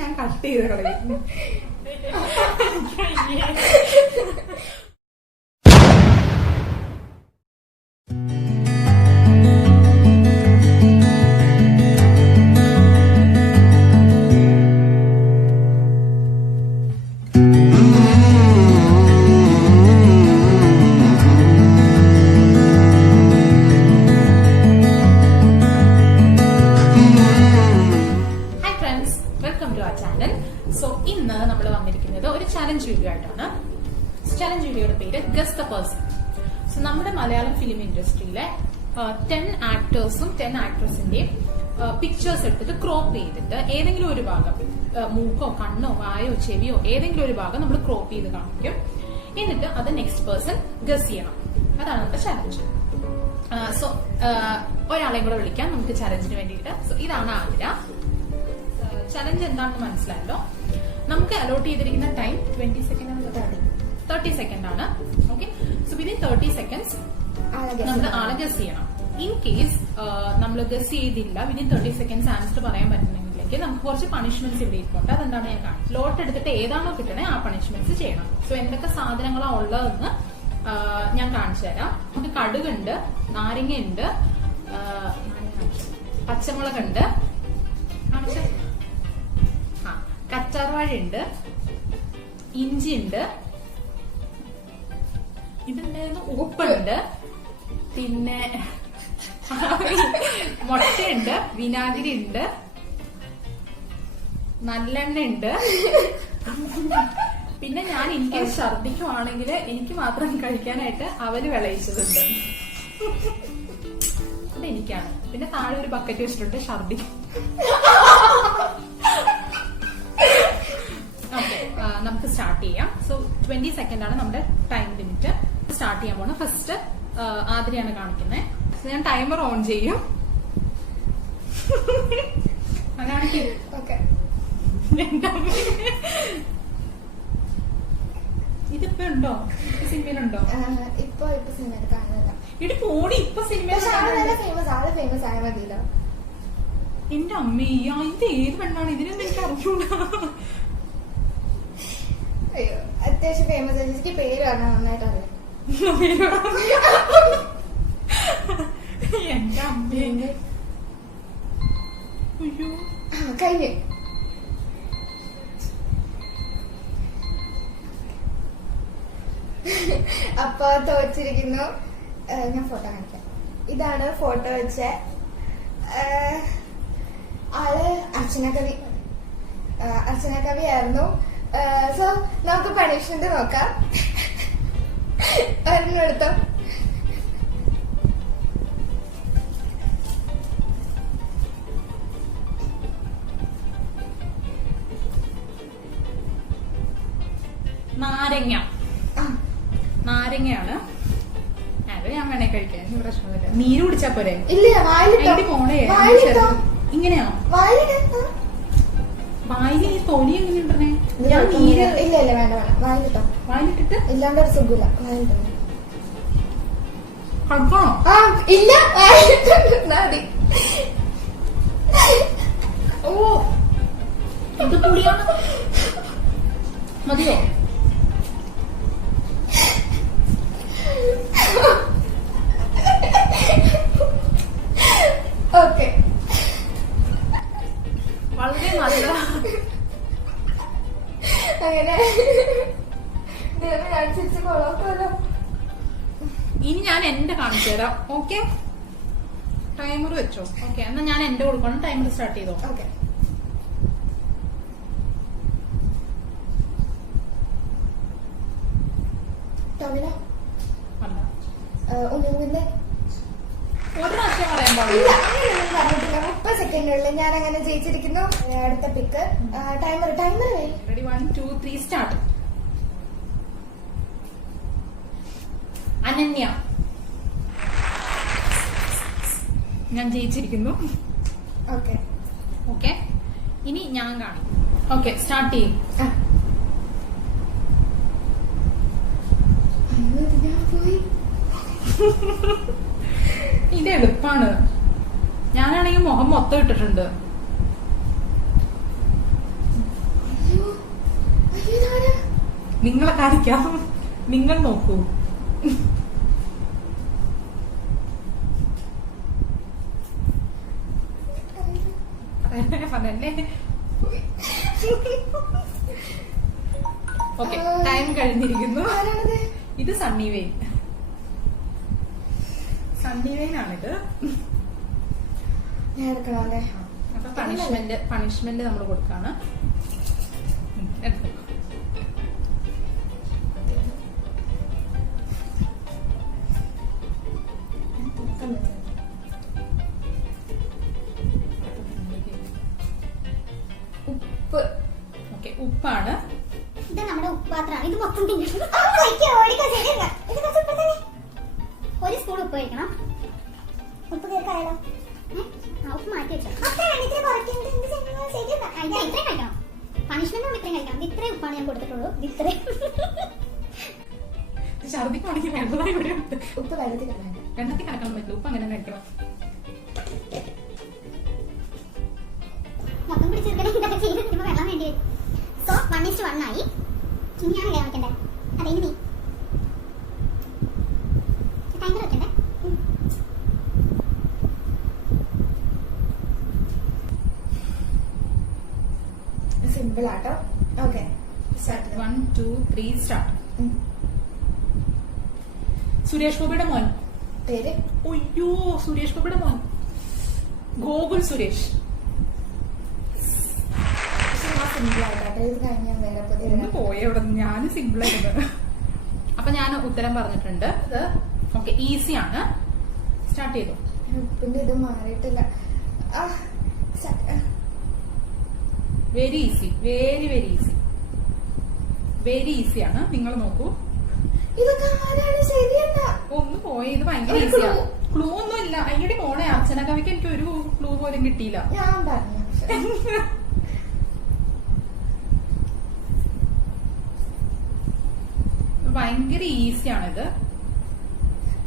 ഞാൻ കട്ട് ചെയ്ത് കളയും. സോ ഇന്ന് നമ്മൾ വന്നിരിക്കുന്നത് ഒരു ചലഞ്ച് വീഡിയോ ആയിട്ടാണ്. ചലഞ്ച് വീഡിയോയുടെ പേര് ഗസ് ദ പേഴ്സൺ. സോ നമ്മുടെ മലയാളം ഫിലിം ഇൻഡസ്ട്രിയിലെ 10 ആക്ടേഴ്സും 10 ആക്ട്രസിന്റെയും പിക്ചേഴ്സ് എടുത്തിട്ട് ക്രോപ്പ് ചെയ്തിട്ട് ഏതെങ്കിലും ഒരു ഭാഗം, മൂക്കോ കണ്ണോ വായോ ചെവിയോ ഏതെങ്കിലും ഒരു ഭാഗം നമ്മൾ ക്രോപ്പ് ചെയ്ത് കാണിക്കും. എന്നിട്ട് അത് നെക്സ്റ്റ് പേഴ്സൺ ഗസ് ചെയ്യണം. അതാണ് നമ്മുടെ ചലഞ്ച്. സോ ഒരാളെയും കൂടെ വിളിക്കാം നമുക്ക് ചലഞ്ചിന് വേണ്ടിയിട്ട്. സോ ഇതാണ് ആതിര. ചലഞ്ച് എന്താണെന്ന് മനസ്സിലായല്ലോ. നമുക്ക് അലോട്ട് ചെയ്തിരിക്കുന്ന ടൈം 20 സെക്കൻഡ് 30 സെക്കൻഡ് ആണ്. ഓക്കെ, സോ വിതിൻ 30 സെക്കൻഡ്സ് നമ്മൾ ആളെ ഗസ് ചെയ്യണം. ഇൻ കേസ് നമ്മൾ ഗസ് ചെയ്തില്ല, വിതിൻ 30 സെക്കൻഡ്സ് ആൻസർ പറയാൻ പറ്റുന്നില്ലെങ്കിൽ നമുക്ക് കുറച്ച് പണിഷ്മെന്റ്സ് ഇവിടെ ഇരിപ്പുണ്ട്. അതെന്താണ് ഞാൻ കാണിച്ചു. ലോട്ട് എടുത്തിട്ട് ഏതാണോ കിട്ടണേ ആ പണിഷ്മെന്റ്സ് ചെയ്യണം. സോ എന്തൊക്കെ സാധനങ്ങളാണ് ഉള്ളതെന്ന് ഞാൻ കാണിച്ചു തരാം. നമുക്ക് കടുകുണ്ട്, നാരങ്ങയുണ്ട്, പച്ചമുളകുണ്ട്, കറ്റാർവാഴയുണ്ട്, ഇഞ്ചിയുണ്ട്, ഇതുണ്ടായിരുന്നു, ഉപ്പുണ്ട്, പിന്നെ മുട്ടയുണ്ട്, വിനാഗിരി ഉണ്ട്, നല്ലെണ്ണ ഉണ്ട്. പിന്നെ ഞാൻ എനിക്ക് ഛർദിക്കുവാണെങ്കിൽ എനിക്ക് മാത്രം കഴിക്കാനായിട്ട് അവല് വിളയിച്ചതുണ്ട്. അതെനിക്കാണ്. പിന്നെ താഴെ ഒരു ബക്കറ്റ് വെച്ചിട്ടുണ്ട് ഛർദി. ഓക്കെ, നമുക്ക് സ്റ്റാർട്ട് ചെയ്യാം. സോ 20 സെക്കൻഡ് ആണ് നമ്മുടെ ടൈം ലിമിറ്റ്. സ്റ്റാർട്ട് ചെയ്യാൻ പോണ ഫസ്റ്റ് ആതിരയാണ് കാണിക്കുന്നത്. സോ ഞാൻ ടൈമർ ഓൺ ചെയ്യും. കാണിക്കും. ഇതിപ്പോ ഉണ്ടോ? സിനിമയിലുണ്ടോ? ഇപ്പൊ സിനിമയിൽ കാണുന്നില്ല. ഇത് പോടി. ഇപ്പൊ സിനിമയിൽ ഫേമസ് ആയ മതിയല്ലോ. എന്റെ അമ്മേ, ഇത് ഏത് പെണ്ണാണ്? ഇതിനൊന്നും എനിക്ക് അറിഞ്ഞൂടാ. അയ്യോ, അത്യാവശ്യം ഫേമസ് ആയി. എനിക്ക് പേര് കാണാൻ നന്നായിട്ട് അറിയാം. എന്റെ അമ്മേ, അയ്യോ കഴിഞ്ഞു. അപ്പൊ തോച്ചിരിക്കുന്നു. ഞാൻ ഫോട്ടോ കാണിക്കാം. ഇതാണ് ഫോട്ടോ വെച്ച ആള് അർച്ചന കവി ആയിരുന്നു. സോ നമുക്ക് പണിഷ്മെന്റ് നോക്കാം. ഒരെണ്ണെടുത്തോ. നാരങ്ങയാണ്. അത് ഞാൻ വേണേ കഴിക്കാൻ, പ്രശ്നമില്ല. നീര് കുടിച്ചാ പോരെ? ഇല്ല, പോണേ. ഇങ്ങനെയാ വായില് ഈ തൊലി എങ്ങനെ ഉണ്ടേ? ഞാൻ നീര് ഇല്ല വേണ്ട വായിലിട്ടോ. വായിലിട്ടിട്ട് ഇല്ലാണ്ട് ഒരു സുഖമില്ല. വായിലിട്ടോ. കുഴപ്പമാണോ? ആ ഇല്ല, വായിലിട്ടോ. ഓ, ഇത് പുളിയാണ്. മതിയോ? ഓക്കെ, വളരെ നല്ല. അങ്ങനെ അനുസരിച്ച് കൊള്ളാമല്ലോ. ഇനി ഞാൻ എന്റെ കാണിച്ചു തരാം. ഓക്കെ, ടൈമർ വെച്ചോ. ഓക്കെ, എന്നാ ഞാൻ എന്റെ കൊടുക്കണം. ടൈമർ സ്റ്റാർട്ട് ചെയ്തോ. ഓക്കെ, അല്ല, ഉണ്ണിമുഖന്റെ ഒരു പ്രാവശ്യം പറയാൻ പാടില്ല. 30 സെക്കൻഡുള്ളിൽ ഞാൻ അങ്ങനെ ജയിച്ചിരിക്കുന്നു. അടുത്ത pick. Timer ready, 1 2 3 start. Ananya, ഞാൻ ജയിച്ചിരിക്കുന്നു. ഓക്കെ ഓക്കെ, ഇനി ഞാൻ കാണിക്കും. ഓക്കെ, സ്റ്റാർട്ട് ചെയ്യും. ഇത് എളുപ്പാണ്. ഞാനാണെങ്കിൽ മുഖം മൊത്തം ഇട്ടിട്ടുണ്ട്. നിങ്ങളെ കാണിക്കാം, നിങ്ങൾ നോക്കൂ. അതല്ലേ. ഓക്കെ, ടൈം കഴിഞ്ഞിരിക്കുന്നു. ആരാണത്? ഇത് സണ്ണി വെയിൻ. സണ്ണി വെയിൻ ആണിത്. ഞാൻ എടുക്കണോ അല്ലേ? അപ്പൊ പണിഷ്മെന്റ് നമ്മൾ കൊടുക്കാണ്. എടുത്തോ. ഉപ്പ്. ഓക്കെ, ഉപ്പാണ്. ഇത് നമ്മുടെ ഉപ്പാത്രാണ്. ഇത് മൊത്തം തിന്നിട്ടുണ്ട്. ഒരു സ്പൂൺ ഉപ്പ് കഴിക്കണം. ഉപ്പ് കയറിക്കായാലോ? ഉപ്പ് മാറ്റി വെച്ചോ. ഇത്രയും കഴിക്കണം. പണിഷ്മെന്റ് നമ്മൾ ഇത്രയും കഴിക്കണം. ഇത്രയും ഉപ്പാണ് ഞാൻ കൊടുത്തിട്ടുള്ളൂ. ഇത്രയും ഛർദിക്കാണെങ്കിൽ വെള്ളമായി ഇവിടെ ഉണ്ട്. ഉപ്പ് വെള്ളത്തിൽ കളയണ്ട. വെള്ളത്തിൽ കലക്കാൻ പറ്റില്ല. ഉപ്പ് അങ്ങനെ കഴിക്കണം. മൊത്തം പിടിച്ചെടുക്കണേ. ഇതൊക്കെ ചെയ്ത് കഴിയുമ്പോൾ വെള്ളം വേണ്ടി വരും. സോ 1:1 ആയി. ഇനി ഞാനല്ലേ വെക്കണ്ടേ? അതെ, ഇനി നീ ടൈമർ വെക്കണ്ടേ? സിമ്പിൾ ആട്ടോ. Okay, 1, 2, 3 start. സുരേഷ് ഗോപിയുടെ മോൻ. പേര്? ഒയ്യോ, സുരേഷ് ഗോപിയുടെ മോൻ ഗോകുൽ സുരേഷ്. സിമ്പിൾ ആയിട്ടോ. ഇത് കഴിഞ്ഞാൽ വേറെ ഒന്ന് പോയ ഇവിടെ ഞാൻ സിമ്പിൾ ആയിരുന്നു. അപ്പൊ ഞാൻ ഉത്തരം പറഞ്ഞിട്ടുണ്ട്. ഇത് ഓക്കെ, ഈസി ആണ്. സ്റ്റാർട്ട് ചെയ്തു. ഉപ്പിന്റെ ഇത് മാറിയിട്ടില്ല. Very easy, very very easy, very easy ആണ്. നിങ്ങൾ നോക്കൂ. ഇതൊക്കെ ആരാണ്? ശരിയല്ല. ഒന്ന് പോയി. ഇത് ഭയങ്കര ഈസിയാണ്. ക്ലൂ ഒന്നും ഇല്ല. അയ്യടി പോണേ. അർച്ചന കവിക്ക് എനിക്ക് ഒരു ക്ലൂ പോലും കിട്ടിയില്ല. ഞാൻ പറഞ്ഞു. ഭയങ്കര ഈസിയാണിത്.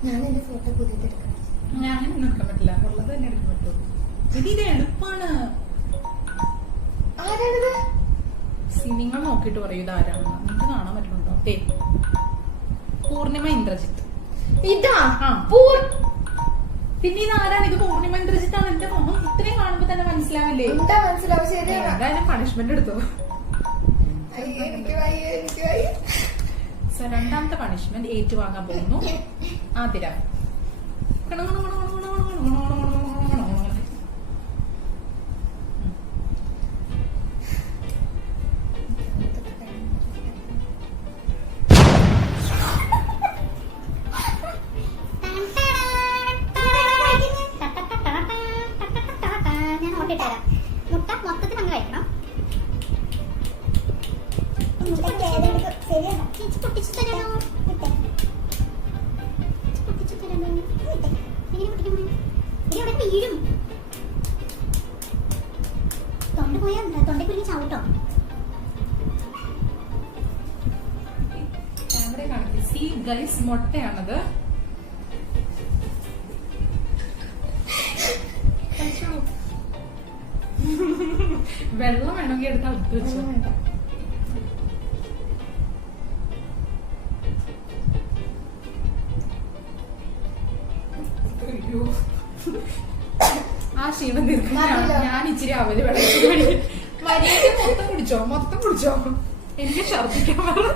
ഞാൻ എന്റെ ഫോട്ടോ പുതിയതെടുക്കണം. ഞാൻ അങ്ങനെ ഒന്നും എടുക്കാൻ പറ്റില്ല. ഉള്ളത് തന്നെ എടുക്കാൻ പറ്റുള്ളൂ. ഇത് എളുപ്പമാണ്. ആരാണിത്? നിങ്ങൾ നോക്കിയിട്ട് പറയൂ ഇത് ആരാണെന്ന്. നിങ്ങൾക്ക് കാണാൻ പറ്റുന്നുണ്ടോ? പൂർണിമ ഇന്ദ്രജിത്ത്. ഇതാ ആ. പിന്നെ ഇത് ആരാണ്? ഇത് പൂർണിമ ഇന്ദ്രജിത്ത് ആണ്. എന്റെ മോഹം ഇത്രയും കാണുമ്പോ തന്നെ മനസ്സിലാവില്ലേ? എന്താ മനസ്സിലാവും? ശരിയാണ്. എന്തായാലും പണിഷ്മെന്റ് എടുത്തോ. എനിക്ക് വയ്യ. രണ്ടാമത്തെ പണിഷ്മെന്റ് ഏറ്റുവാങ്ങാൻ പോകുന്നു ആതിര. ഞാൻ ഓട്ടിട്ടരാം. മുട്ട മൊത്തത്തിൽ അങ്ങ് കഴിക്കണം. ചേച്ചി പൊട്ടിച്ചു തരാനോ? പൊട്ടിച്ചു തരാനോ? എങ്ങനെ പൊട്ടിക്കണം? ഇനി അവിടെ വീഴും. തൊണ്ട പോയാ തൊണ്ടക്കുരുങ്ങി ചാവട്ടോ. ക്യാമറ കാണിക്കും. സി ഗൈസ്, മുട്ടയാണത്. വെള്ളം വേണമെങ്കിൽ എടുത്ത് അടുത്ത് വെച്ചു. ആ ക്ഷീണം തീർക്കാൻ ഞാൻ ഇച്ചിരി അവല് വെള്ളത്തിൽ മര്യാദ മൊത്തം കുടിച്ചോ. എനിക്ക് ഛർദിക്കാൻ പറഞ്ഞു.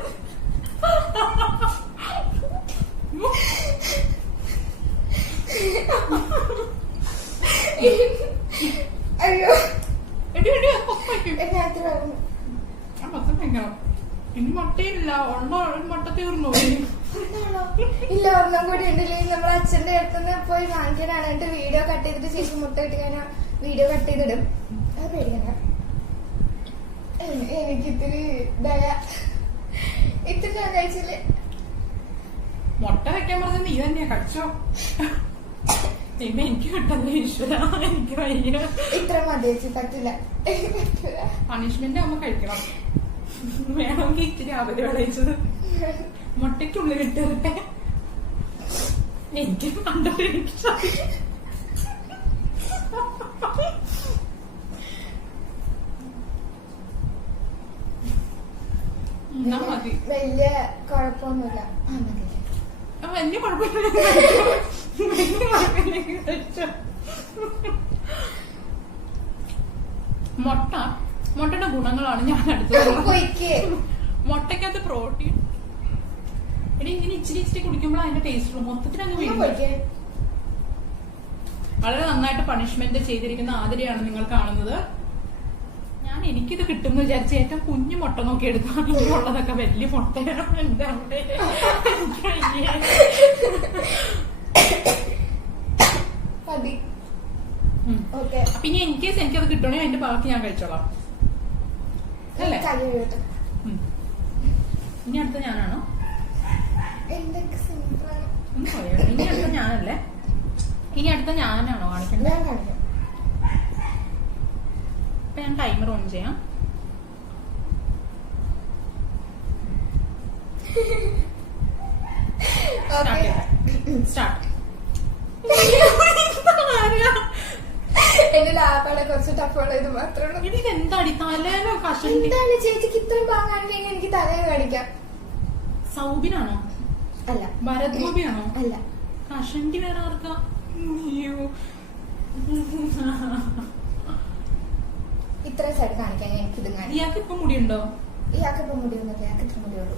അയ്യോ, മൊത്തം ഭയങ്കരം. ഇനി മുട്ടയില്ല. ഉള്ള മുട്ട തീർന്നു. ഇല്ല, ഒന്നും കൂടി ഉണ്ടല്ലേ. നമ്മുടെ അച്ഛന്റെ അടുത്തുനിന്ന് പോയി വാങ്ങിക്കാനാണ്. എന്നിട്ട് വീഡിയോ കട്ട് ചെയ്തിട്ട് ശേഷം മുട്ട കിട്ടി കഴിഞ്ഞാൽ വീഡിയോ കട്ട് ചെയ്തിടും. അത് പേടിക്കണ്ട. എനിക്ക് ഇത്തിരി ഇത്തിരി ഞാൻ കഴിച്ചില്ലേ. മുട്ട വെക്കാൻ പറഞ്ഞത് നീ തന്നെയാ. കഴിച്ചോ. എനിക്ക് കിട്ടല്ലേ ഈശ്വര. എനിക്ക് വയ്യ. ഇത്ര മതി വെച്ച് പറ്റില്ല. പണിഷ്മെന്റ് ആവുമ്പോ കഴിക്കണം. വേണമെങ്കിൽ ഇത്തിരി അവര് വിളയിച്ചത് മുട്ടയ്ക്കുള്ളിൽ ഇട്ടിട്ടെ. എനിക്ക് കണ്ടിട്ട് എനിക്ക് എന്നാ മതി. വലിയ കുഴപ്പമൊന്നുമില്ല. മതി. വലിയ കുഴപ്പമില്ല. മുട്ടയുടെ ഗുണങ്ങളാണ് ഞാൻ അടുത്തത്. മുട്ടക്കകത്ത് പ്രോട്ടീൻ. എടി ഇങ്ങനെ ഇച്ചിരി ഇച്ചിരി കുടിക്കുമ്പോൾ അതിന്റെ ടേസ്റ്റ് മൊത്തത്തിൽ അങ്ങ് വീഴും. വളരെ നന്നായിട്ട് പണിഷ്മെന്റ് ചെയ്തിരിക്കുന്ന ആതിരയാണ് നിങ്ങൾ കാണുന്നത്. ഞാൻ എനിക്കിത് കിട്ടുമെന്ന് വിചാരിച്ച ഏറ്റവും കുഞ്ഞു മുട്ട നോക്കി എടുക്കുകയാണെങ്കിൽ ഉള്ളതൊക്കെ വലിയ മുട്ടയാണ്. എന്റെ അവിടെ അപ്പൊ ഇനി ഇൻ കേസ് എനിക്കത് കിട്ടണമെങ്കിൽ അതിന്റെ ബാക്കി ഞാൻ കഴിച്ചോളാം അല്ലേ? ഇനി അടുത്ത ഞാനാണോ? ഇനി അടുത്ത ഞാനല്ലേ? ഇനി അടുത്ത ഞാനാണോ കാണിക്കണ്ടേ? അപ്പൊ ഞാൻ ടൈമർ ഓൺ ചെയ്യാം. സ്റ്റാർട്ട്. എന്റെ ലാഭങ്ങളെ കുറച്ച് ടഫുള്ള ഇത് മാത്രമേ. ഇത് എന്താടി തലേനോ കഷണ്ടി? എന്താണ് ചേച്ചിക്ക് ഇത്രയും പാങ്ങാണെങ്കിൽ എനിക്ക് തലയിൽ കാണിക്കാം. സൗബിനാണോ? അല്ല. ഭരത് ഗോപിയാണോ? അല്ല. കഷണ്ടി വേറെ ആർക്കാ? ഇത്ര സൈഡ് കാണിക്കാൻ എനിക്കിത്. ഇയാൾക്ക് ഇപ്പൊ മുടിയുണ്ടോ? ഇയാൾക്ക് ഇപ്പൊ മുടിയൊന്നുമില്ല. ഇയാൾക്ക് ഇത്ര മുടിയുള്ളൂ.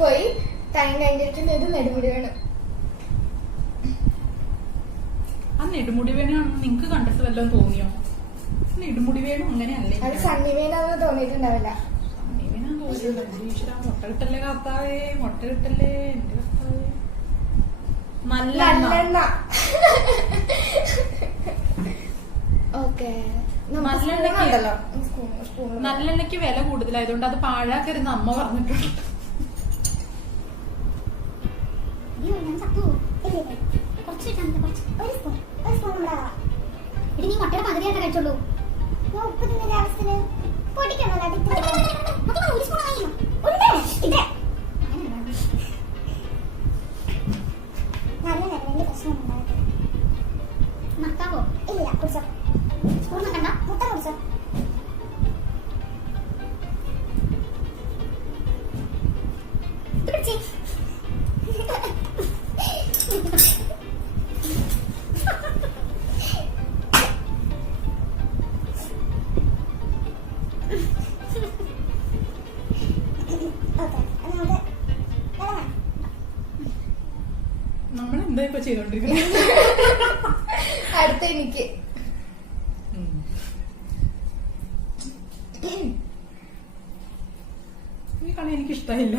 പോയി ടൈം കഴിഞ്ഞിരിക്കുന്നത് നെടുമുടി വേണം. ആ നെടുമുടി വേണമാണെന്ന് നിങ്ങക്ക് കണ്ടിട്ട് വല്ലതും തോന്നിയോ? നെടുമുടി വേണം അങ്ങനെയല്ലേ? അത് സണ്ണി വേണമെന്ന് തോന്നിയിട്ടുണ്ടാവില്ല. സണ്ണി വേണം തോന്നിയില്ല. മുട്ട കിട്ടല്ലേ കർത്താവേ, മുട്ട കിട്ടല്ലേ എന്റെ കർത്താവേ. നല്ലെണ്ണ. ഓക്കെ. നല്ലെണ്ണയ്ക്ക് വില കൂടുതലായതുകൊണ്ട് അത് പാഴാക്കരുന്ന് അമ്മ പറഞ്ഞിട്ടുണ്ട്. നീ മുട്ടയുടെ പകുതിയായിട്ട് കഴിച്ചോളൂ. ഉപ്പ് തിന്നതിന്റെ ആവശ്യത്തിന് പൊടിക്കണോ? ഒരു സ്പൂൺ നല്ല വലിയ പ്രശ്നമൊന്നും മക്കാവോ? ഇല്ല, കുടിച്ചോ. സ്പൂൺ കണ്ട മുട്ട കുടിച്ചോ. നമ്മളെന്താ ഇപ്പൊ ചെയ്തോണ്ടിരിക്കുന്നത്? അടുത്ത എനിക്ക്. ഈ കളി എനിക്കിഷ്ടമില്ല.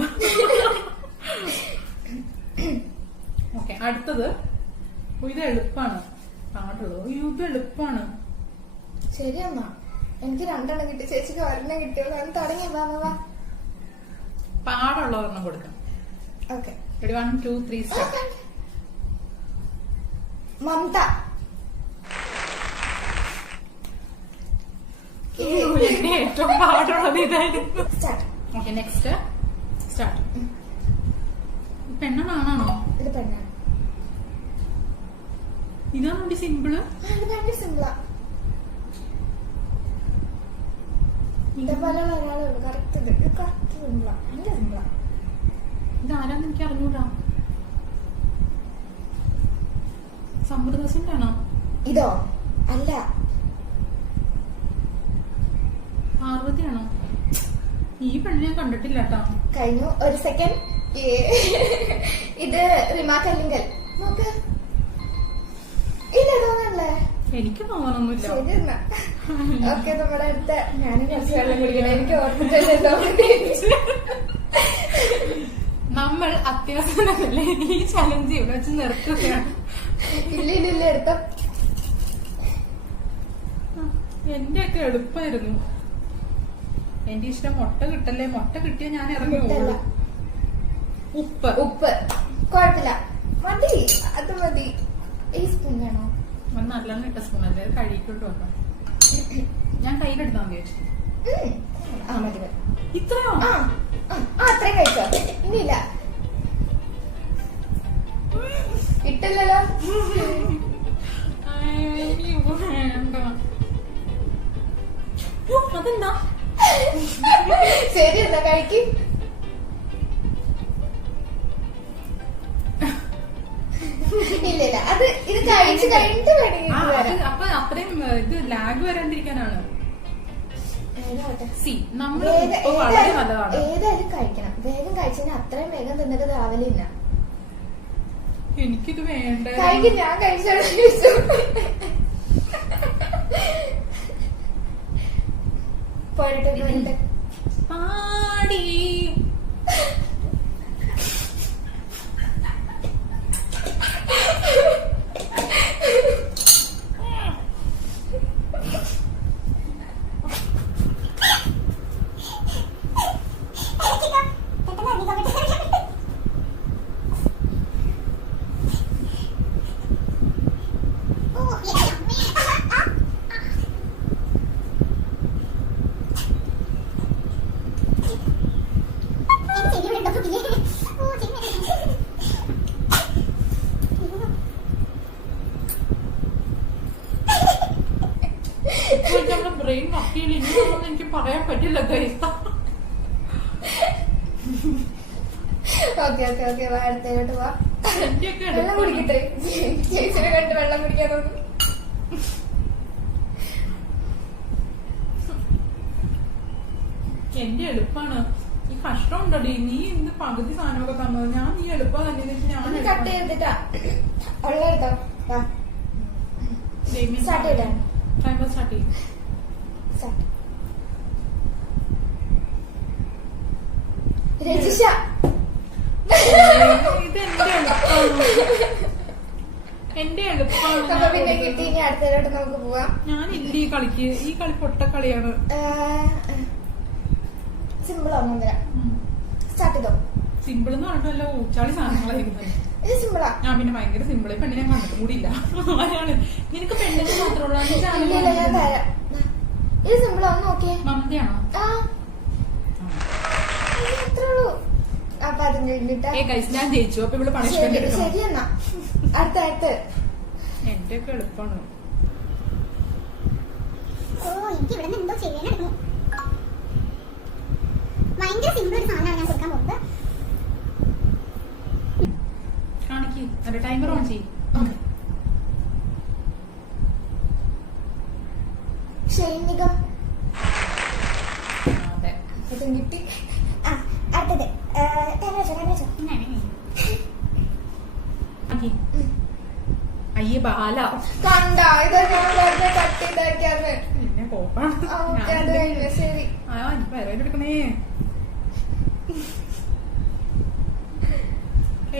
ഓക്കെ, അടുത്തത്. ഇത് എളുപ്പാണ്. പാടുള്ളൂ. ഇത് എളുപ്പാണ്. ശരി എന്നാ എനിക്ക് 2 എണ്ണം കിട്ടി. ചേച്ചിക്ക് 1 എണ്ണം കിട്ടിയുള്ളൂ. തുടങ്ങി. വാ. പാടുള്ള ഒരെണ്ണം കൊടുക്കാം. ഓക്കെ. 1 2 3 സ്റ്റാർട്ട്. മമത. എന്റെ ഏറ്റവും പാടുള്ളത് ഇതായിരുന്നു. സ്റ്റാർട്ട്. Okay, next start. പെണ്ണാണോ? ഇത് പെണ്ണാണ്. ഇതാണോ സിമ്പിള്? ഇത് ഭയങ്കര സിമ്പിളാ. ഇതേപോലെ ഒരാളുള്ളൂ. കറക്റ്റ് സിമ്പിളാ. ഭയങ്കര സിമ്പിളാ. ഇതാരാന്ന് എനിക്ക് അറിഞ്ഞൂടാ. സമൃദ്ധസിന്റെ ആണോ? ഇതോ? അല്ല. പാർവതിയാണോ? ഈ പെണ്ണ് ഞാൻ കണ്ടിട്ടില്ല കേട്ടോ. കഴിഞ്ഞു. 1 സെക്കൻഡ്. ഇത് റിമാ കല്ലിങ്കൽ. നോക്ക്. ഇല്ല, തോന്നല്ലേ? എനിക്ക് തോന്നണമൊന്നുമില്ല. ശരി എന്നാ. ഓക്കെ, നമ്മുടെ അടുത്ത. ഞാനും കുറച്ച് വെള്ളം കുടിക്കണം. എനിക്ക് ഓർമ്മിച്ചല്ലോ. നമ്മൾ അത്യാവശ്യം ഈ ചലഞ്ച് ഇവിടെ വെച്ച് നിർത്തുകയാണ്. ഇല്ല എടുത്ത. എന്റെയൊക്കെ എളുപ്പമായിരുന്നു. എന്റെ ഇഷ്ടം മുട്ട കിട്ടല്ലേ. മുട്ട കിട്ടിയ ഞാൻ ഇറങ്ങി. ഉപ്പ് കുഴപ്പമില്ല. മതി, അത് മതി. ഈ സ്പൂൺ വേണോ? നല്ലോണം ഇട്ട സ്പൂൺ അല്ലേ? കഴുകിക്കൊണ്ട് വന്നു. ഞാൻ കയ്യിലെടുത്താൽ മതി. മതി. ഇത്രയോ? അത്രയും കഴിച്ചോ? ഇനിയില്ല. ഇട്ടില്ലല്ലോ. അതെന്താ? ശരി എന്താ കഴിക്ക്. ഇല്ല അത് ഇത് കഴിച്ച് കഴിഞ്ഞിട്ട് വേണമെങ്കിൽ അപ്പൊ അത്രയും ഇത് ലാഗ് വരാണ്ടിരിക്കാനാണ്. സി നമ്മൾ വളരെ നല്ലതാണ്. ഏതായാലും കഴിക്കണം. വേഗം കഴിച്ചാൽ അത്രയും വേഗം തിന്നിട്ട് രാവിലെ എനിക്കിത് വേണ്ട. കഴിക്കും. ഞാൻ കഴിച്ചാൽ പോരട്ടെ പാടി. ബ്രെയിൻ വക്കിയില്ല. എനിക്ക് പറയാൻ പറ്റില്ല ഗൈസ്. ഓക്കെ അടുത്തോട്ട് പോവാ. എന്റെയൊക്കെ വെള്ളം കുടിക്കട്ടെ. ചേച്ചിനെ കണ്ട് വെള്ളം കുടിക്കാൻ തോന്നുന്നു. എന്റെ എളുപ്പാണ്. ഈ കഷ്ടം ഉണ്ടോടി. നീ ഇന്ന് പകുതി സാധനമൊക്കെ തന്നത്. ഞാൻ നീ എളുപ്പം തന്നെ ഞാൻ കട്ട് ചെയ്തിട്ടാ വെള്ളം എടുത്തോ. സ്റ്റാർട്ട് ചെയ്തേ. ടൈമർ സ്റ്റാർട്ട് ചെയ്യും. രജിഷ ഇത് എന്റെ എളുപ്പമാണ്. അപ്പൊ പിന്നെ കിട്ടി. ഇനി അടുത്തതിലോട്ട് നമുക്ക് പോവാം. ഞാനില്ല ഈ കളിക്ക്. ഈ കളി പൊട്ടക്കളിയാണ്. സിമ്പിൾ ഒന്നും തരാം. സ്റ്റാർട്ട് ചെയ്തോ. സിമ്പിൾ എന്ന് പറഞ്ഞല്ലോ ഊച്ചാളി സാധനങ്ങളായിരുന്നു. ഇത് സിമ്പിളാ. ഞാൻ പിന്നെ ഭയങ്കര സിമ്പിൾ. പെണ്ണിനെ ഞാൻ കണ്ടിട്ട് കൂടിയില്ല. ആരാണ് നിനക്ക് പെണ്ണിന് മാത്രമുള്ള ഞാൻ തരാം. ഇത് സിമ്പിളാ. ഒന്ന് നോക്കിയേ. മമതയാണോ? അത്രേ ഉള്ളൂ. അപ്പൊ അതും കഴിഞ്ഞിട്ട് ഞാൻ ജയിച്ചു. അപ്പൊ ഇവിടെ പണിഷ്മെന്റ് എടുക്കണം. ശരി എന്നാ അടുത്ത എന്റെ ഒക്കെ എളുപ്പമാണ്. എനിക്ക് ഇവിടെ നിന്ന് എന്തോ ചെയ്യാനെടുക്കണം. ഭയങ്കര സിമ്പിൾ ഒരു സാധനമാണ് ഞാൻ കൊടുക്കാൻ പോകുന്നത്. കാണിക്ക്. അല്ല ടൈമർ ഓൺ ചെയ്യും. ഷൈനികം. അതെ അതും കിട്ടി. അടുത്തത് അയ്യേ ബാല കണ്ട. ഇത് ഞാൻ വെറുതെ കട്ട് ചെയ്താക്കിയാന്ന്. പിന്നെ കോപ്പാണ്. അത് കഴിഞ്ഞു. ശരി. എടുക്കണേ.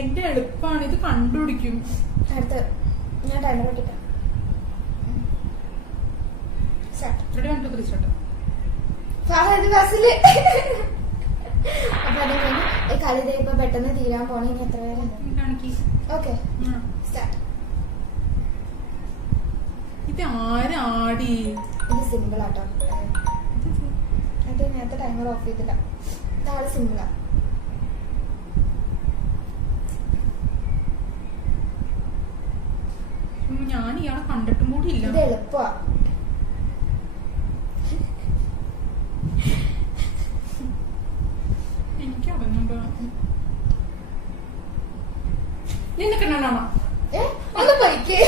എന്റെ എളുപ്പാണ്. ഇത് കണ്ടുപിടിക്കും. അടുത്ത് ഞാൻ ടൈമർ കിട്ടാം. ഇവിടെ കണ്ടു തിരിച്ചോട്ടെ. ഫഹദ് ബസ്സില്. അപ്പൊ അത് കഴിഞ്ഞ് കളി ഇപ്പൊ പെട്ടെന്ന് തീരാൻ പോണേ. ഇനി എത്ര പേരുണ്ട്? കാണിക്ക്. Okay start. ഇത് ആരാടി? ഇത് സിമ്പിൾ ആട്ടോ. അത് നേരത്തെ ടൈമർ ഓഫ് ചെയ്തില്ല. ഇതാള് സിമ്പിളാ. ഞാൻ ഇയാളെ കണ്ടിട്ടും കൂടി ഇല്ല. ഇത് എളുപ്പമാ. എനിക്ക് അറിഞ്ഞൂടാ. നിനക്ക് എന്നാണോ? ഒന്ന് പോയിക്കേ.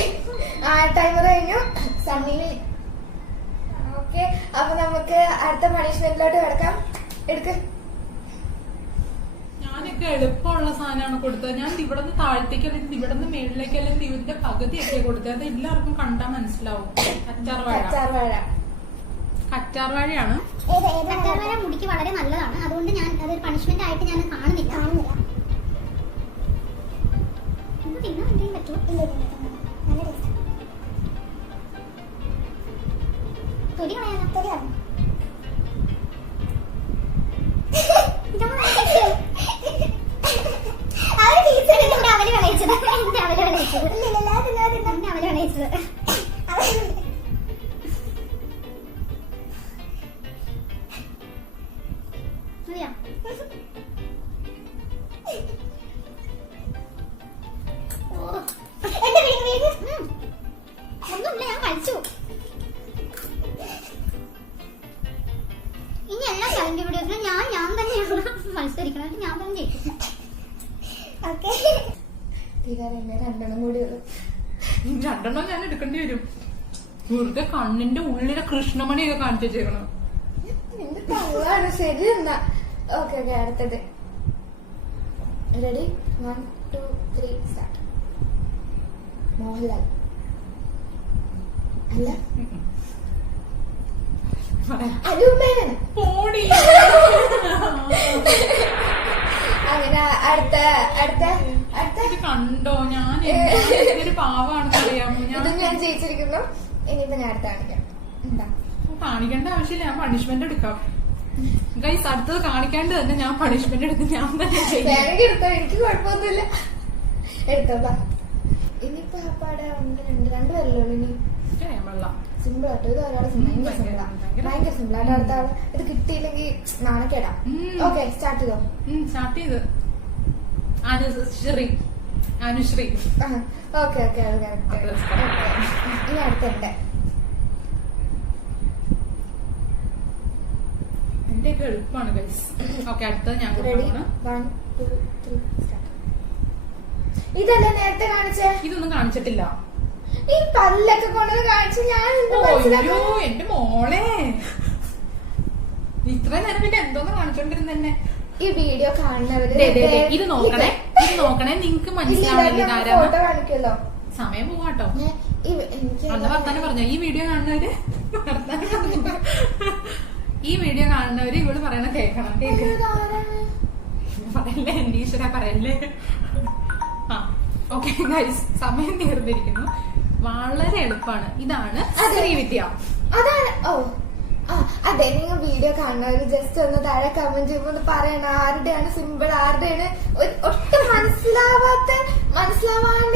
ടൈമർ കഴിഞ്ഞു. സണ്ണിന് ഓക്കെ. അപ്പൊ നമുക്ക് അടുത്ത പണിഷ്മെന്റിലോട്ട് കിടക്കാം. എടുക്ക്. ഞാനൊക്കെ എളുപ്പമുള്ള സാധനമാണ് കൊടുത്തത്. ഞാൻ ഇവിടെ നിന്ന് താഴത്തേക്ക് അല്ലെങ്കിൽ ഇവിടെ നിന്ന് മേളിലേക്ക് അല്ലെങ്കിൽ ഇതിന്റെ പകുതിയൊക്കെ കൊടുത്തത്. അത് എല്ലാവർക്കും കണ്ടാൽ മനസ്സിലാവും. കറ്റാർവാഴയാണ്. കറ്റാർവാഴ മുടിക്ക് വളരെ നല്ലതാണ്. അതുകൊണ്ട് ഞാൻ അതൊരു പണിഷ്മെന്റ് ആയിട്ട് ഞാൻ കാണുന്നില്ല. പിന്നെ എന്തെങ്കിലും പറ്റുമോ? നല്ല ടേസ്റ്റ്. തൊലി കളയാനോ? തൊലി കളയാം. അവര് വിളയിച്ചത് എന്റെ അവര് വിളയിച്ചത് എന്റെ അവര് വിളയിച്ചത്. ഒന്നുമില്ല, ഞാൻ കഴിച്ചു. ഞാൻ തന്നെയാണ് മത്സരിക്കണം. ഞാൻ തന്നെ ഓക്കെ. തീരാറെന്നെ രണ്ടെണ്ണം കൂടി ഉള്ളു. രണ്ടെണ്ണം ഞാൻ എടുക്കേണ്ടി വരും. വെറുതെ കണ്ണിന്റെ ഉള്ളിലെ കൃഷ്ണമണിയൊക്കെ കാണിച്ചു വെച്ചേക്കണം. നിന്റെ തള്ളാണ്. ശരി എന്നാ. ഓക്കെ ഓക്കെ, അടുത്തത്. റെഡി? 1 2 3 സ്റ്റാർട്ട്. മോഹൻലാൽ അല്ല, അനൂപേനൻ. പോടി. അങ്ങനെ അടുത്ത അടുത്ത അടുത്ത ഇത് കണ്ടോ? ഞാൻ ഒരു പാവാണെന്ന് അറിയാമോ? ഇതും ഞാൻ ജയിച്ചിരിക്കുന്നു. ഇനിയിപ്പോ ഞാൻ അടുത്ത കാണിക്കാം. എന്താ കാണിക്കേണ്ട ആവശ്യമില്ല, ഞാൻ പണിഷ്മെന്റ് എടുക്കാം. ഗൈസ്, അടുത്തത് കാണിക്കാണ്ട് തന്നെ ഞാൻ പണിഷ്മെന്റ് എടുത്ത് ഞാൻ തന്നെ ചെയ്യും. വേണമെങ്കിൽ എടുത്തോ, എനിക്ക് കുഴപ്പമൊന്നുമില്ല. എടുത്തോളാ. ഇനിയിപ്പോ ആ പാടെ 1 2 പേരല്ലോ ഇനി. വെള്ളം സിമ്പിൾ ആട്ടോ. ഇത് ഒരാളെ ഭയങ്കര സിമ്പിളാ. ഭയങ്കര സിമ്പിളാണ്. അടുത്ത ആള് ഇത് കിട്ടിയില്ലെങ്കിൽ നാണക്കേടാ. ഓക്കെ, സ്റ്റാർട്ട് ചെയ്തോ. സ്റ്റാർട്ട് ചെയ്ത് അനുശ്രീ. ഓക്കെ ഓക്കെ, അത് കറക്റ്റ്. ഇനി അടുത്തുണ്ട്. എന്റെ ഒക്കെ എളുപ്പമാണ് ഗൈസ്. ഓക്കെ, അടുത്തത് ഞാൻ റെഡി? 1 2 3 സ്റ്റാർട്ട്. ഇതല്ലേ നേരത്തെ കാണിച്ചേ? ഇതൊന്നും കാണിച്ചിട്ടില്ല. ഈ പല്ലൊക്കെ കൊണ്ടത് കാണിച്ചു. ഞാൻ അയ്യോ എന്റെ മോളെ, ഇത്ര നേരം പിന്നെ എന്തോന്ന് കാണിച്ചോണ്ടിരുന്നെ. ഈ വീഡിയോ കാണുന്നവര് ഇത് നോക്കണേ, ഇത് നോക്കണേ. നിങ്ങക്ക് മനസ്സിലാവില്ല ഇതാരാ. ഫോട്ടോ കാണിക്കല്ലോ. സമയം പോവാട്ടോ. എനിക്ക് അന്ന് വർത്താനം പറഞ്ഞ ഈ വീഡിയോ കാണുന്നവര് ഈ വീഡിയോ കാണുന്നവര് ഇവള് പറയണ കേക്കണം. പറയല്ലേ എന്റെ ഈശ്വര, പറയല്ലേ. ആ ഓക്കെ ഗൈസ്, സമയം തീർന്നിരിക്കുന്നു. വളരെ എളുപ്പമാണ്. ഇതാണ് ശ്രീവിദ്യ. അതാണ്. ഓ ആ അതെ, നിങ്ങൾ വീഡിയോ കാണുന്നവര് ജസ്റ്റ് ഒന്ന് താഴെ കമന്റ് ചെയ്യുമ്പോ ഒന്ന് പറയണം ആരുടെയാണ് സിമ്പിൾ, ആരുടെയാണ് ഒട്ടും മനസ്സിലാവാണ്ട്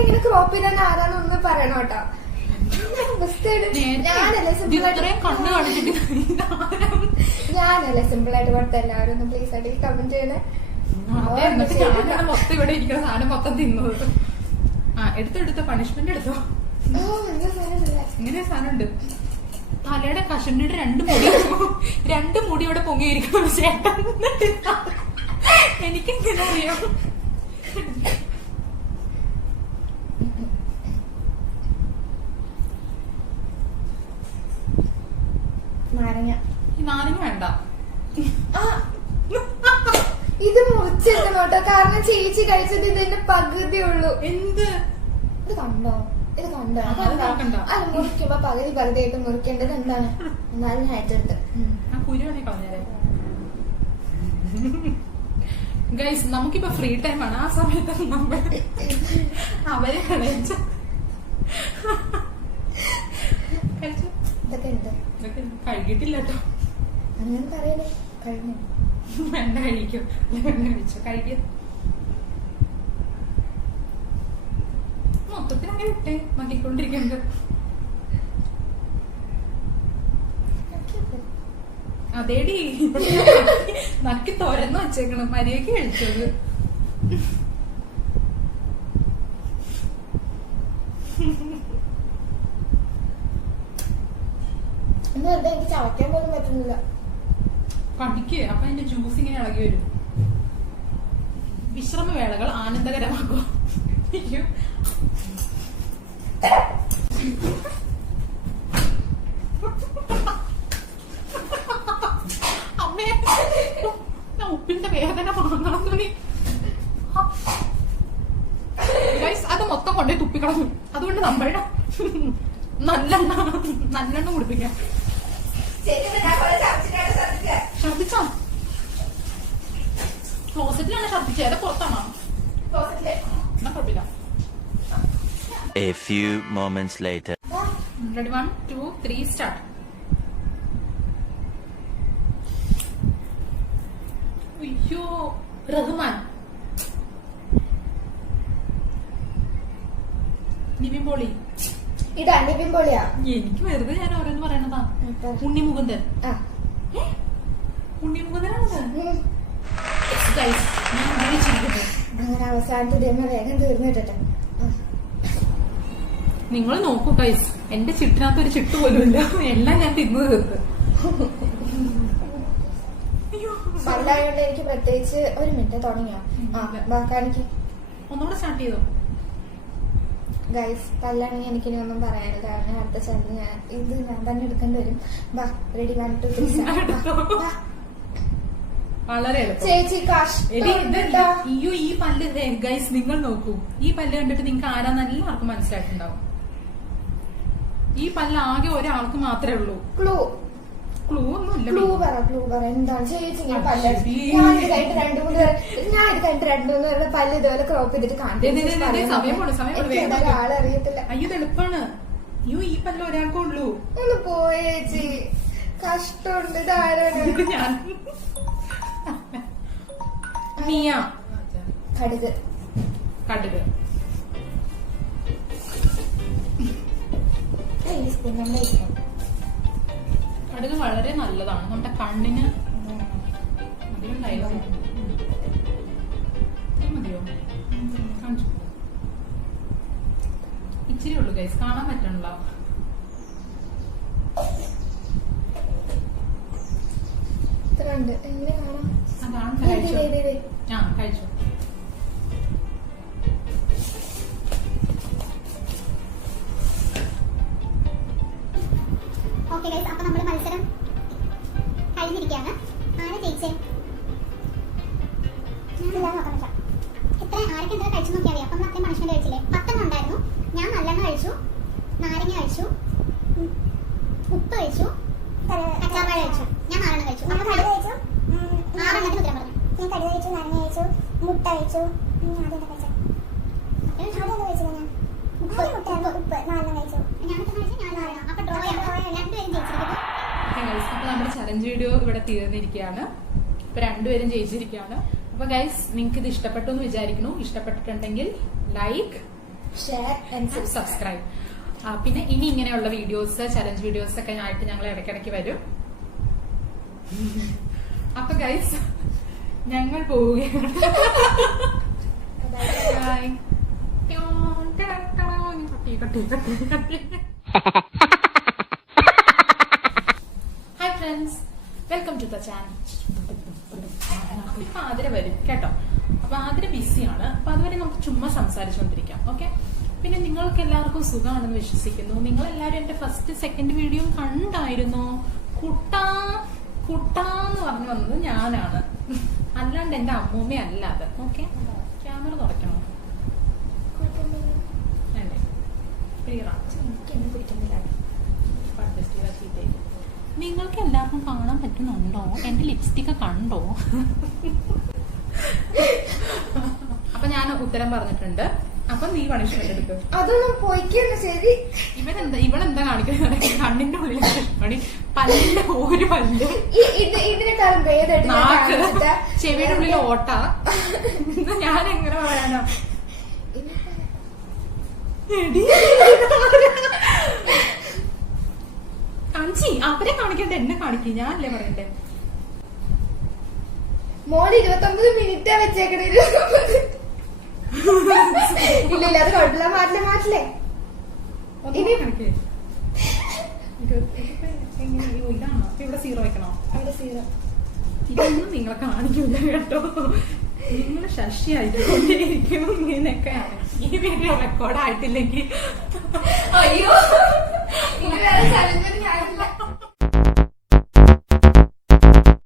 ഇങ്ങനെ ക്രോപ്പ് ചെയ്താൽ ആരാന്നൊന്ന് പറയണം കേട്ടോ. ഞാനല്ലേ സിമ്പിൾ ആയിട്ട് കൊടുത്ത എല്ലാവരും ഒന്ന് പ്ലീസ് ആയിട്ട് കമന്റ് ചെയ്യണേ. ഞാനാണ് മൊത്തം ഇവിടെ ഇരിക്കുന്ന സാധനം മൊത്തം തിന്നത്. ആ എടുത്തെടുത്ത പണിഷ്മെന്റ് എടുത്തോ. ഇങ്ങനെ സാധനം ഉണ്ട്. തലയുടെ കഷണ്ടിയുടെ 2 മുടി ഇവിടെ പൊങ്ങിയിരിക്കുന്നു ചേട്ടൻ. എനിക്കെങ്ങനെ അറിയാം? നാരങ്ങ. ഈ നാരങ്ങ വേണ്ട. ഇത് മുറിച്ചെടുക്കണം കേട്ടോ, കാരണം ചേച്ചി കഴിച്ചത് ഇതിന്റെ പകുതി ഉള്ളൂ. എന്ത്? ഇത് കണ്ടോ? ഇത് കണ്ടോ? നോക്കണ്ട. അത് മുറിക്കുമ്പോ പകുതിയായിട്ട് മുറിക്കേണ്ടത് എന്താണ്? എന്നാലും ഞാൻ ഏറ്റെടുത്ത് ആ കുരുവാണെ കളഞ്ഞേരെ. ഗൈസ്, നമുക്കിപ്പോ ഫ്രീ ടൈം ആണ്. ആ സമയത്ത് നമ്മൾ അവരെ കഴിച്ചു. ഇതൊക്കെ ഉണ്ട്. ഇതൊക്കെ കഴുകിയിട്ടില്ല കേട്ടോ. അങ്ങനെ പറയണേ. കഴിഞ്ഞു. വേണ്ട, കഴിക്കും. കഴിച്ചു കഴിക്കും. മൊത്തത്തിൽ അങ്ങനെ വിട്ടേ നോക്കിക്കൊണ്ടിരിക്കുന്നത്. അതേടി നക്കി തുരന്ന് വെച്ചേക്കണം. മര്യാദക്ക് കഴിച്ചത്. വെറുതെ എനിക്ക് ചവയ്ക്കാൻ പോലും പറ്റുന്നില്ല. കടിക്ക്. അപ്പൊ അതിന്റെ ജ്യൂസ് ഇങ്ങനെ ഇളകി വരും. വിശ്രമവേളകൾ ആനന്ദകരമാകും. അമ്മേ, ഉപ്പിന്റെ വേദന വാങ്ങണം തോന്നി. അത് മൊത്തം കൊണ്ടേ തുപ്പിക്കളഞ്ഞു. അതുകൊണ്ട് നമ്മളുടെ നല്ലെണ്ണ കുടിപ്പിക്കാം. ഛർദിച്ചോ? ക്ലോസറ്റിലാണ് ഛർദിച്ചത്. ഏതാ പുറത്താണോ? എന്നാ കുഴപ്പമില്ല. A few moments later. Ready? 1 2 3 start. അയ്യോ, റഹ്മാൻ. നിവിൻ പോളി. ഇതാ നിവിൻ പോളിയാ. എനിക്ക് വെറുതെ ഞാൻ ഓരോന്ന് പറയണതാ. ഉണ്ണിമുകുന്ദൻ. ഉണ്ണിമുകുന്ദനാണത്. ഞാൻ വിളിച്ചിരിക്കുന്നു. അങ്ങനെ അവസാനത്തെ ഇതേമ വേഗം തീർന്നിട്ടെ. നിങ്ങൾ നോക്കൂ ഗൈസ്, എന്റെ ചിട്ടിനകത്ത് ഒരു ചിട്ട് പോലും ഇല്ല. എല്ലാം ഞാൻ തിന്നു തീർത്ത്. അയ്യോ പല്ലായോണ്ട് എനിക്ക് പ്രത്യേകിച്ച് ഒരു മിനിറ്റ് തുടങ്ങിയോ ബാക്കാണെങ്കിൽ ഒന്നുകൂടെ സ്റ്റാർട്ട് ചെയ്തോ. ഗൈസ് പല്ലാണെങ്കിൽ എനിക്കിനി ഒന്നും പറയാനില്ല. കാരണം അടുത്ത ചാനൽ ഞാൻ തന്നെ എടുക്കേണ്ടി വരും. ബാ റെഡി 1 2 3 വളരെ എളുപ്പം. ചേച്ചി അയ്യോ ഈ പല്ല് ഗൈസ് നിങ്ങൾ നോക്കൂ. ഈ പല്ല് കണ്ടിട്ട് നിങ്ങൾക്ക് ആരാന്ന് എല്ലാവർക്കും മനസ്സിലായിട്ടുണ്ടാവും. ഈ പല്ല് ആകെ ഒരാൾക്ക് മാത്രമേ ഉള്ളൂ. ക്ലൂ ഒന്നുമില്ല. ക്ലൂ പറ എന്താണ് ചേച്ചി ഇങ്ങനെ പല്ല്? ഞാനിത് കഴിഞ്ഞിട്ട് 2-3 പേരുടെ പല്ല് ഇതുപോലെ ക്രോപ്പ് ചെയ്തിട്ട് കാണിക്കും. ആളറിയത്തില്ല. അയ്യോ ഇത് എളുപ്പമാണ്. അയ്യോ ഈ പല്ല് ഒരാൾക്കേ ഉള്ളൂ. ഒന്ന് പോയേ ചേച്ചി, കഷ്ടമുണ്ട്. ഇതാരാണ്? ഞാൻ മിയ. കടുക്. കടുക് വളരെ നല്ലതാണ് നമ്മുടെ കണ്ണിന്. മതിയോ? ഇച്ചിരി ഉള്ളു ഗൈസ്, കാണാൻ പറ്റണല്ലോ. ഇത്ര ഉണ്ട്. എങ്ങനെ കാണാം? അതാണ് കഴിച്ചു. ഓക്കെ ഗൈസ്, അപ്പൊ നമ്മുടെ മത്സരം കഴിഞ്ഞിരിക്കുകയാണ്. ആരെ ജയിച്ചേ? ആരൊക്കെ എന്താ കഴിച്ചു നോക്കിയാൽ അറിയാം. അപ്പൊ നമ്മൾ അത്രയും പണിഷ്മെന്റ് കഴിച്ചില്ലേ? 10 ഉണ്ടായിരുന്നു. ഞാൻ നല്ലെണ്ണ കഴിച്ചു, നാരങ്ങ കഴിച്ചു, ഉപ്പ് കഴിച്ചു, കച്ചാർവാഴ കഴിച്ചു. ഞാൻ 4 കഴിച്ചു. 6 ഉത്തരം പറഞ്ഞു. ഞാൻ കടുക് കഴിച്ചു, നാരങ്ങ കഴിച്ചു, മുട്ട കഴിച്ചു. അപ്പൊ നമ്മുടെ ചലഞ്ച് വീഡിയോ ഇവിടെ തീർന്നിരിക്കുകയാണ്. ഇപ്പൊ 2 പേരും ജയിച്ചിരിക്കുകയാണ്. അപ്പൊ ഗൈസ് നിങ്ങൾക്ക് ഇത് ഇഷ്ടപ്പെട്ടു എന്ന് വിചാരിക്കുന്നു. ഇഷ്ടപ്പെട്ടിട്ടുണ്ടെങ്കിൽ ലൈക്ക്, ഷെയർ ആൻഡ് സബ്സ്ക്രൈബ്. പിന്നെ ഇനി ഇങ്ങനെയുള്ള വീഡിയോസ്, ചലഞ്ച് വീഡിയോസ് ഒക്കെ ആയിട്ട് ഞങ്ങൾ ഇടയ്ക്കിടയ്ക്ക് വരും. അപ്പൊ ഗൈസ് ഞങ്ങൾ പോവുകയാണ്. Hi friends, welcome to the channel. ഇപ്പൊ ആതിര വരും കേട്ടോ. അപ്പൊ ആതിര ബിസിയാണ്. അപ്പൊ അതുവരെ നമുക്ക് ചുമ്മാ സംസാരിച്ചുകൊണ്ടിരിക്കാം. ഓക്കെ. പിന്നെ നിങ്ങൾക്ക് എല്ലാവർക്കും സുഖമാണെന്ന് വിശ്വസിക്കുന്നു. നിങ്ങൾ എല്ലാവരും എന്റെ ഫസ്റ്റ് സെക്കൻഡ് വീഡിയോ കണ്ടായിരുന്നു. കുട്ടാന്ന് പറഞ്ഞു വന്നത് ഞാനാണ്, അല്ലാണ്ട് എന്റെ അമ്മൂമ്മ അല്ലാതെ. ഓക്കെ. ക്യാമറ തുറക്കണോ? വേണ്ടേ? നിങ്ങൾക്ക് എല്ലാവർക്കും കാണാൻ പറ്റുന്നുണ്ടോ? എന്റെ ലിപ്സ്റ്റിക് കണ്ടോ? അപ്പൊ ഞാൻ ഉത്തരം പറഞ്ഞിട്ടുണ്ട്. അപ്പൊ നീ പണിഷ്മെന്റ് എടുക്കും. അതൊന്നും പോയിക്കുന്നു. ശരി, ഇവളെന്താ കാണിക്കുന്നത്? കണ്ണിന്റെ ഉള്ളിൽ പണി, പല്ലിന്റെ ഒരു പല്ല്, ഇതിനെക്കാളും നാക്ക്, ചെവിയുടെ ഉള്ളിൽ ഓട്ട. ഞാൻ എങ്ങനെ പറയാനോ? കാണിച്ചി അവരെ കാണിക്കട്ടെ, എന്നെ കാണിക്കും. ഞാനല്ലേ പറയണ്ടേ? മോള് 29 മിനിറ്റാ വെച്ചേക്കണേ. ഇല്ല അത് കുഴപ്പമില്ല. മാറ്റില്ലേ ഇനി ഇതാണോ? ഇവിടെ 0 വെക്കണോ? അവിടെ 0. ഇതൊന്നും നിങ്ങളെ കാണിക്കൂല കേട്ടോ. നിങ്ങൾ ശശിയായിരിക്കും. ഇങ്ങനെയൊക്കെയാണ്. ഈ വീഡിയോ റെക്കോർഡ് ആയിട്ടില്ലെങ്കിൽ അയ്യോ